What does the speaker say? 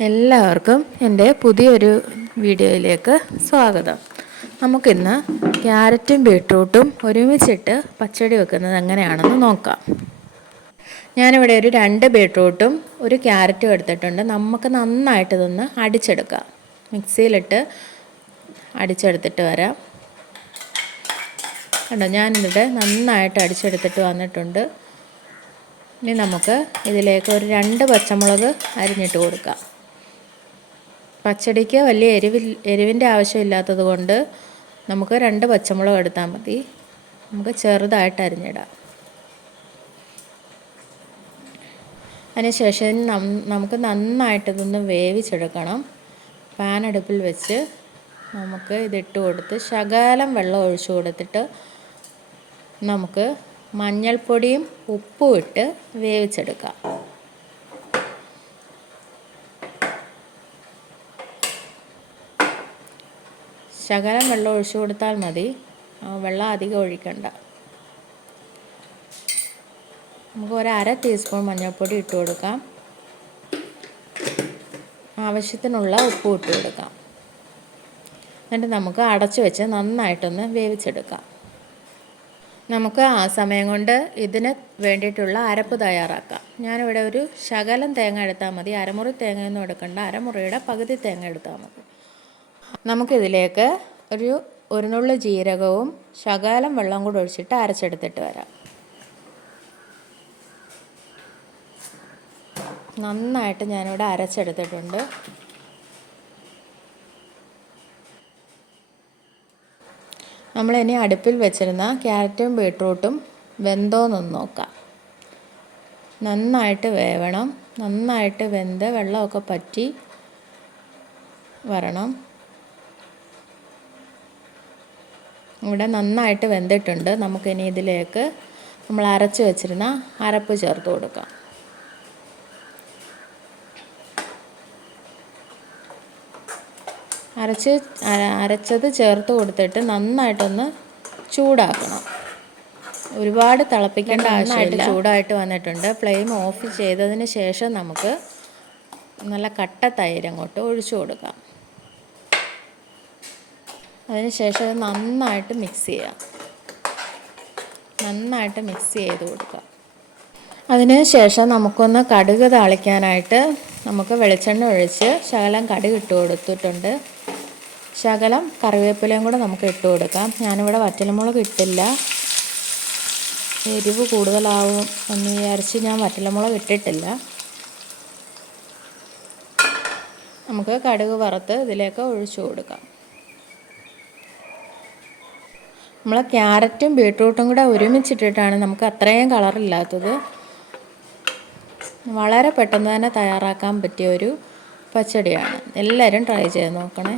എല്ലാവർക്കും എന്റെ പുതിയൊരു വീഡിയോയിലേക്ക് സ്വാഗതം. നമുക്കിന്ന് ക്യാരറ്റും ബീട്രൂട്ടും ഒരുമിച്ചിട്ട് പച്ചടി വെക്കുന്നത് എങ്ങനെയാണെന്ന് നോക്കാം. ഞാനിവിടെ ഒരു രണ്ട് ബീട്രൂട്ടും ഒരു ക്യാരറ്റും എടുത്തിട്ടുണ്ട്. നമുക്ക് നന്നായിട്ട് ഇതൊന്ന് അടിച്ചെടുക്കാം. മിക്സിയിലിട്ട് അടിച്ചെടുത്തിട്ട് വരാം. കണ്ടോ ഞാനിവിടെ നന്നായിട്ട് അടിച്ചെടുത്തിട്ട് വന്നിട്ടുണ്ട്. ഇനി നമുക്ക് ഇതിലേക്ക് ഒരു രണ്ട് പച്ചമുളക് അരിഞ്ഞിട്ട് കൊടുക്കാം. പച്ചടിക്ക് വലിയ എരിവിൽ എരിവിന്റെ ആവശ്യമില്ലാത്തത് കൊണ്ട് നമുക്ക് രണ്ട് പച്ചമുളക് എടുത്താൽ മതി. നമുക്ക് ചെറുതായിട്ട് അരിഞ്ഞിടാം. അതിനുശേഷം നമുക്ക് നന്നായിട്ട് ഇതൊന്ന് വേവിച്ചെടുക്കണം. പാൻ അടുപ്പിൽ വെച്ച് നമുക്ക് ഇതിട്ട് കൊടുത്ത് ശകലം വെള്ളം ഒഴിച്ചു കൊടുത്തിട്ട് നമുക്ക് മഞ്ഞൾപ്പൊടിയും ഉപ്പും ഇട്ട് വേവിച്ചെടുക്കാം. ശകലം വെള്ളം ഒഴിച്ചു കൊടുത്താൽ മതി. വെള്ളം അധികം ഒഴിക്കണ്ട. നമുക്ക് ഒരു അര ടീസ്പൂൺ മഞ്ഞൾപ്പൊടി ഇട്ട് കൊടുക്കാം. ആവശ്യത്തിനുള്ള ഉപ്പ് ഇട്ട് കൊടുക്കാം. എന്നിട്ട് നമുക്ക് അടച്ചു വെച്ച് നന്നായിട്ടൊന്ന് വേവിച്ചെടുക്കാം. നമുക്ക് ആ സമയം കൊണ്ട് ഇതിന് വേണ്ടിയിട്ടുള്ള അരപ്പ് തയ്യാറാക്കാം. ഞാനിവിടെ ഒരു ശകലം തേങ്ങ എടുത്താൽ മതി. അരമുറി തേങ്ങയൊന്നും എടുക്കണ്ട. അരമുറിയുടെ പകുതി തേങ്ങ എടുത്താൽ മതി. നമുക്കിതിലേക്ക് ഒരു ഒരു നുള്ളു ജീരകവും ശകാലം വെള്ളം കൂടെ ഒഴിച്ചിട്ട് അരച്ചെടുത്തിട്ട് വരാം. നന്നായിട്ട് ഞാനിവിടെ അരച്ചെടുത്തിട്ടുണ്ട്. നമ്മളിനി അടുപ്പിൽ വെച്ചിരുന്ന ക്യാരറ്റും ബീട്രൂട്ടും വെന്തോന്നൊന്ന് നോക്കാം. നന്നായിട്ട് വേവണം. നന്നായിട്ട് വെന്ത് വെള്ളമൊക്കെ പറ്റി വരണം. ഇവിടെ നന്നായിട്ട് വെന്തിട്ടുണ്ട്. നമുക്കിനി ഇതിലേക്ക് നമ്മൾ അരച്ച് വെച്ചിരുന്ന അരപ്പ് ചേർത്ത് കൊടുക്കാം. അരച്ച് അരച്ചത് ചേർത്ത് കൊടുത്തിട്ട് നന്നായിട്ടൊന്ന് ചൂടാക്കണം. ഒരുപാട് തിളപ്പിക്കേണ്ട ആവശ്യമില്ല. ചൂടായിട്ട് വന്നിട്ടുണ്ട്. ഫ്ലെയിം ഓഫ് ചെയ്തതിന് ശേഷം നമുക്ക് നല്ല കട്ട തൈര് അങ്ങോട്ട് ഒഴിച്ചു കൊടുക്കാം. അതിന് ശേഷം അത് നന്നായിട്ട് മിക്സ് ചെയ്യുക നന്നായിട്ട് മിക്സ് ചെയ്ത് കൊടുക്കുക അതിന് ശേഷം നമുക്കൊന്ന് കടുക് താളിക്കാനായിട്ട് നമുക്ക് വെളിച്ചെണ്ണ ഒഴിച്ച് ശകലം കടുക് ഇട്ട് കൊടുത്തിട്ടുണ്ട്. ശകലം കറിവേപ്പിലയും കൂടെ നമുക്ക് ഇട്ട് കൊടുക്കാം. ഞാനിവിടെ വറ്റലമുളക് ഇട്ടില്ല. എരിവ് കൂടുതലാവും എന്ന് വിചാരിച്ച് ഞാൻ വറ്റലമുളക് ഇട്ടിട്ടില്ല. നമുക്ക് കടുക് വറുത്ത് ഇതിലേക്ക് ഒഴിച്ചു കൊടുക്കാം. നമ്മൾ ക്യാരറ്റും ബീട്രൂട്ടും കൂടെ ഒരുമിച്ചിട്ടിട്ടാണ് നമുക്ക് അത്രയും കളറില്ലാത്തത് വളരെ പെട്ടെന്ന് തന്നെ തയ്യാറാക്കാൻ പറ്റിയ ഒരു പച്ചടിയാണ്. എല്ലാവരും ട്രൈ ചെയ്ത് നോക്കണേ.